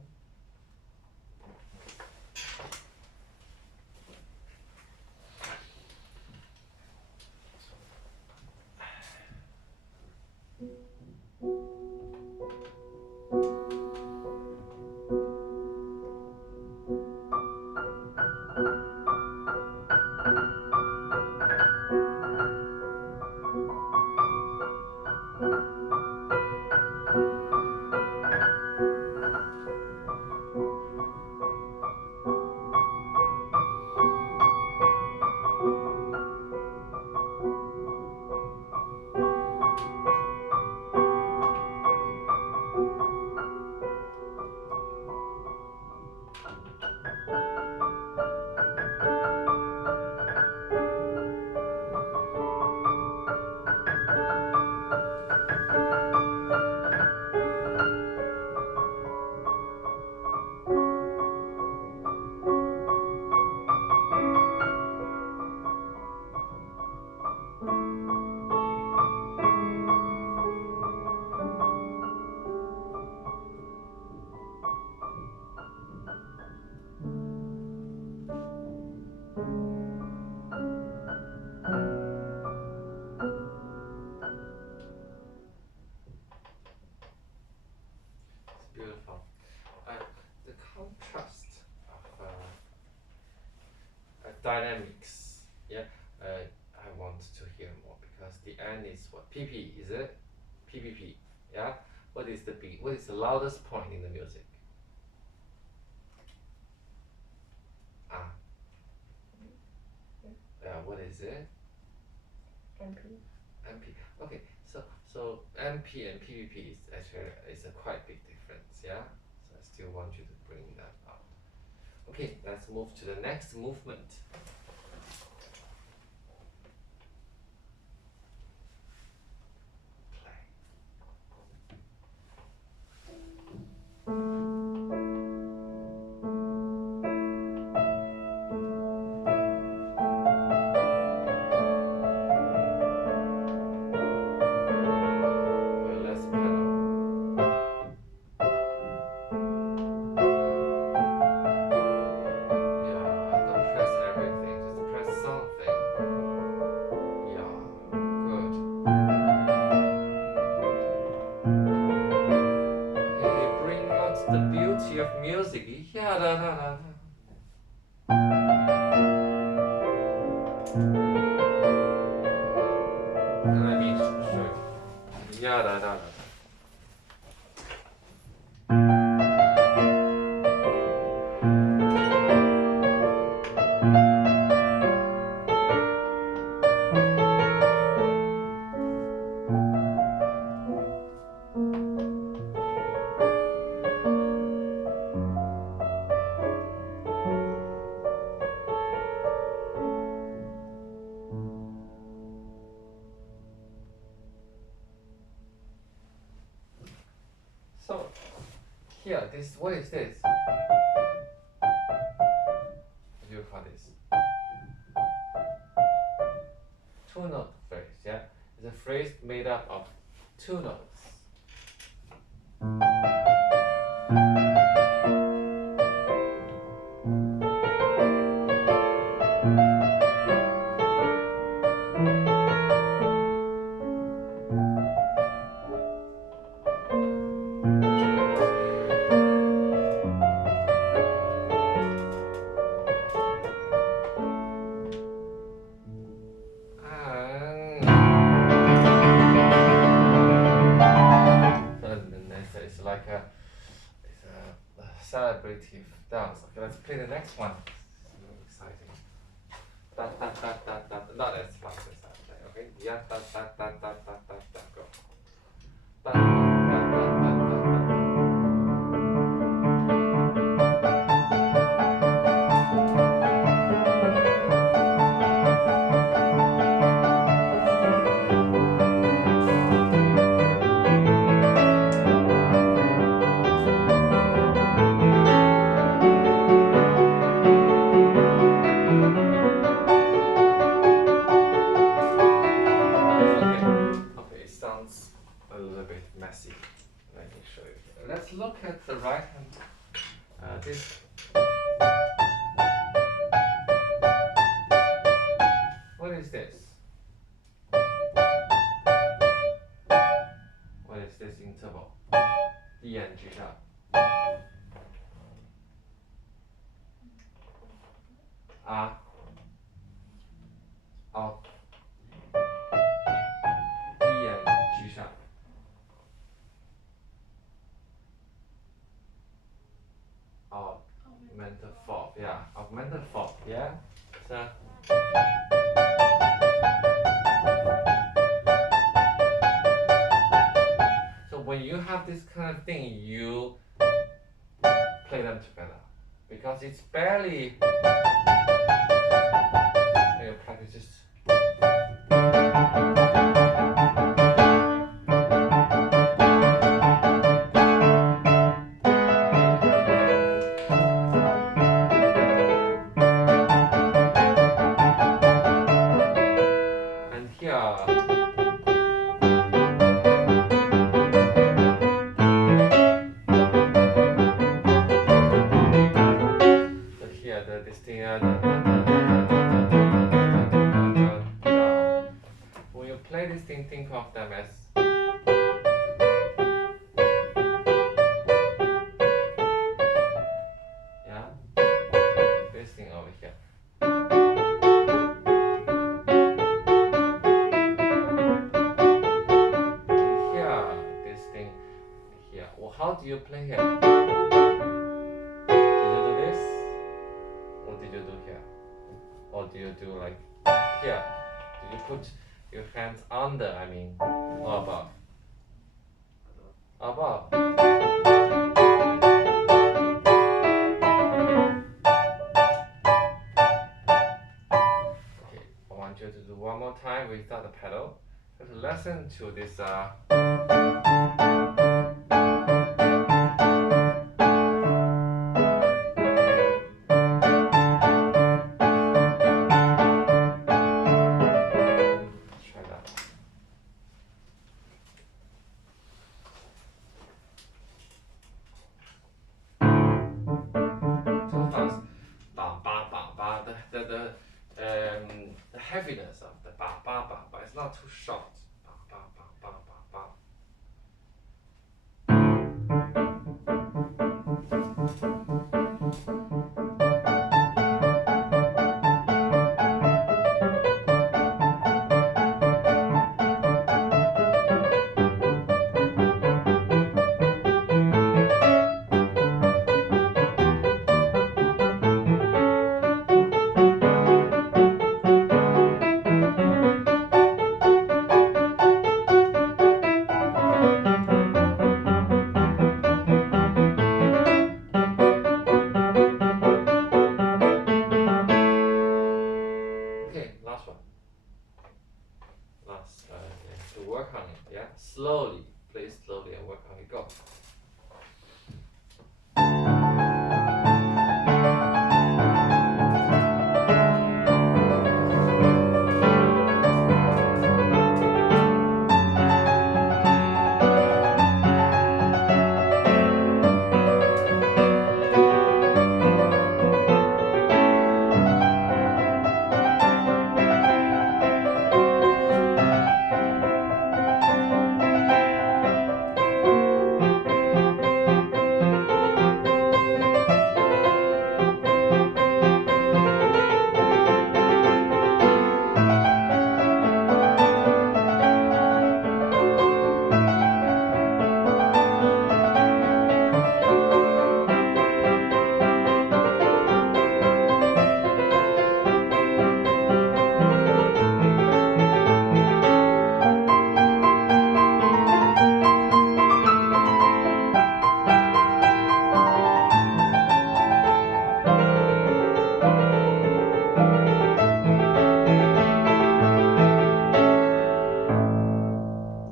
It's beautiful. The contrast of dynamics, yeah, I want to hear more because the end is what? PP, is it? PPP, yeah? What is the beat? What is the loudest point in the music? Ah. What is it? MP. MP. Okay, so MP and PPP is actually a quite big difference, yeah? So I still want you to bring that out. Okay, let's move to the next movement. Less pedal. beauty of music. Yeah, da, da, da, da. Let me show you. Yeah, da, da, da. So, here, this, what is this? What do you call this? Two note phrase, yeah? It's a phrase made up of two notes. It's like a celebrative dance. Okay, let's play the next one. It's really exciting. Da, da, da, da, da. Not as fast as that. Okay. Yeah. Da, da, da, da, da, da, da. Go. Da, da, da, da, da, da, da. Okay, it sounds a little bit messy. Let me show you. Let's look at the right hand. This. What is this? What is this interval? D and G sharp. A. O. D and G sharp. Augmented fourth, yeah. Augmented fourth, yeah. So. So when you have this kind of thing, you play them together because it's barely. You practice just. And here. This thing, when you play this thing, think of them as this thing over here. Here, this thing here. Well, how do you play here? What did you do here? Or do you do like here? Did you put your hands under, I mean, or above? Above. Okay, I want you to do one more time without the pedal. Just listen to this. The heaviness of the ba ba ba ba. It's not too short. Ba ba ba ba ba ba. Okay, last one. Last, to work on it, yeah? Slowly, play slowly and work on it. Go.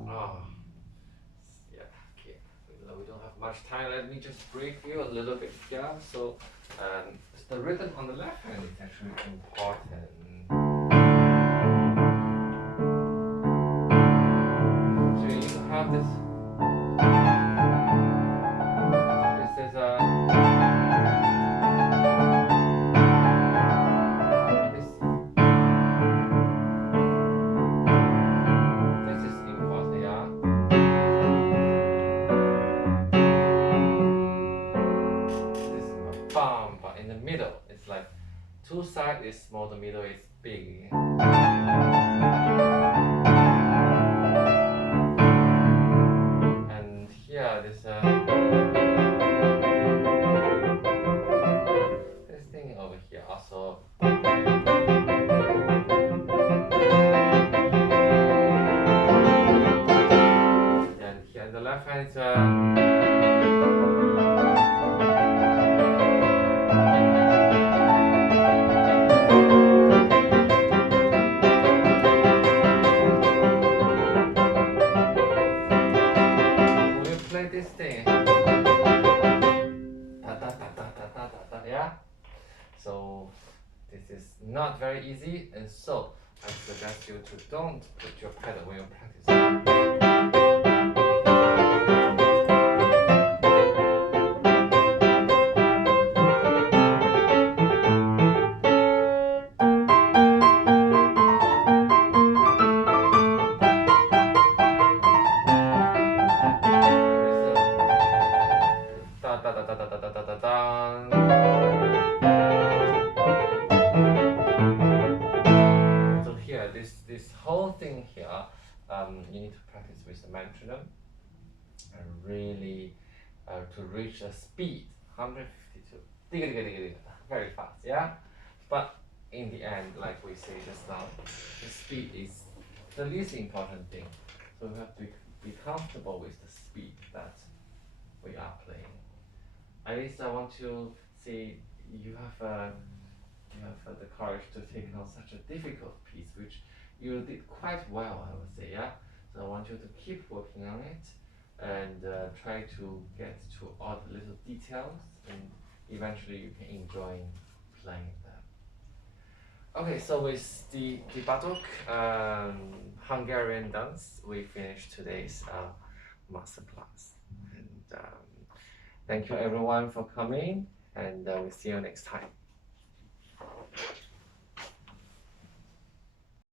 Ah, yeah, okay. We don't have much time. Let me just brief you a little bit here. So, the rhythm on the left hand is actually important. So you have this. This is a. This is important, yeah. This is a bum, but in the middle, it's like two sides is small, the middle is big. And here, this thing over here also. And here, the left hand is play this thing. Da, da, da, da, da, da, da, yeah? So this is not very easy, and so I suggest you to don't put your pedal when you practice. Da da da da da da da da da. So here, this whole thing here, you need to practice with the metronome and really to reach a speed 152. Digga, digga, digga, digga. Very fast, yeah. But in the end, like we say just now, the speed is the least important thing. So we have to be comfortable with the speed that we are playing. At least I want to see you have the courage to take on such a difficult piece, which you did quite well, I would say, yeah. So I want you to keep working on it and try to get to all the little details, and eventually you can enjoy playing them. Okay, so with the Bartók Hungarian dance, we finished today's masterclass. And thank you everyone for coming, and we'll see you next time.